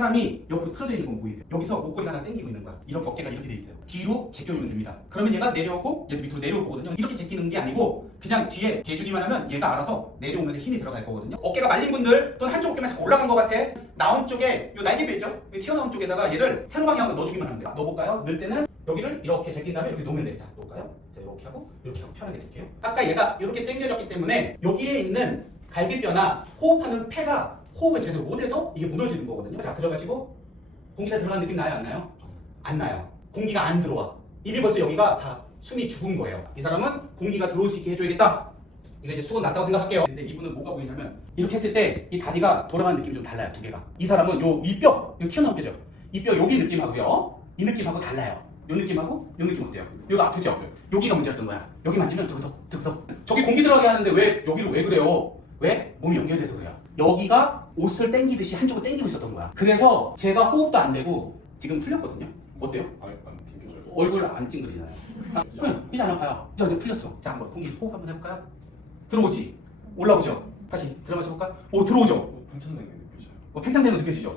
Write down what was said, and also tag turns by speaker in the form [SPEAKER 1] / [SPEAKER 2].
[SPEAKER 1] 사람이 옆으로 틀어져 있는 건 보이세요? 여기서 목걸이가 하나 당기고 있는 거야. 이렇게 어깨가 이렇게 돼 있어요. 뒤로 제껴주면 됩니다. 그러면 얘가 내려오고 얘도 밑으로 내려올 거거든요. 이렇게 제끼는 게 아니고 그냥 뒤에 대주기만 하면 얘가 알아서 내려오면서 힘이 들어갈 거거든요. 어깨가 말린 분들 또는 한쪽 어깨만 자꾸 올라간 것 같아. 나온 쪽에 요 날개뼈 있죠? 이 튀어나온 쪽에다가 얘를 세로 방향으로 넣어주기만 하면 돼요. 넣어볼까요? 넣을 때는 여기를 이렇게 제낀 다음에 이렇게 놓으면 돼요. 자, 놓을까요? 자, 이렇게 하고 이렇게 하고 편하게 될게요. 아까 얘가 이렇게 당겨졌기 때문에 여기에 있는 갈비뼈나 호흡하는 폐가 호흡을 제대로 못해서 이게 무너지는 거거든요. 자, 들어가시고 공기 다 들어가는 느낌 나요? 안 나요? 안 나요. 공기가 안 들어와. 이미 벌써 여기가 다 숨이 죽은 거예요. 이 사람은 공기가 들어올 수 있게 해줘야겠다. 이거 이제 수건 났다고 생각할게요. 근데 이분은 뭐가 보이냐면 이렇게 했을 때 이 다리가 돌아가는 느낌이 좀 달라요. 두 개가. 이 사람은 요 윗뼈, 요 튀어나온 뼈죠. 이 뼈 여기 느낌하고요. 이 느낌하고 달라요. 요 느낌하고 요 느낌 어때요? 여기 아프죠? 여기가 문제였던 거야. 여기 만지면 드그덕 드그덕. 저기 공기 들어가게 하는데 왜 여기로 왜 그래요? 왜? 몸이 연결돼서 그래요. 여기가 옷을 당기듯이 한쪽을 당기고 있었던 거야. 그래서 제가 호흡도 안 되고 지금 풀렸거든요. 어때요?
[SPEAKER 2] 안 튕겨져요.
[SPEAKER 1] 얼굴 안 찡그리나요? 아, 응, 이제 안 아파요. 이제 이제 풀렸어. 자, 한번 공기 호흡 한번 해볼까요? 들어오지? 올라오죠? 다시 들어마셔 볼까요? 오, 들어오죠?
[SPEAKER 2] 어, 게 느껴져요.
[SPEAKER 1] 뭐 팽창되는 거 느껴지죠?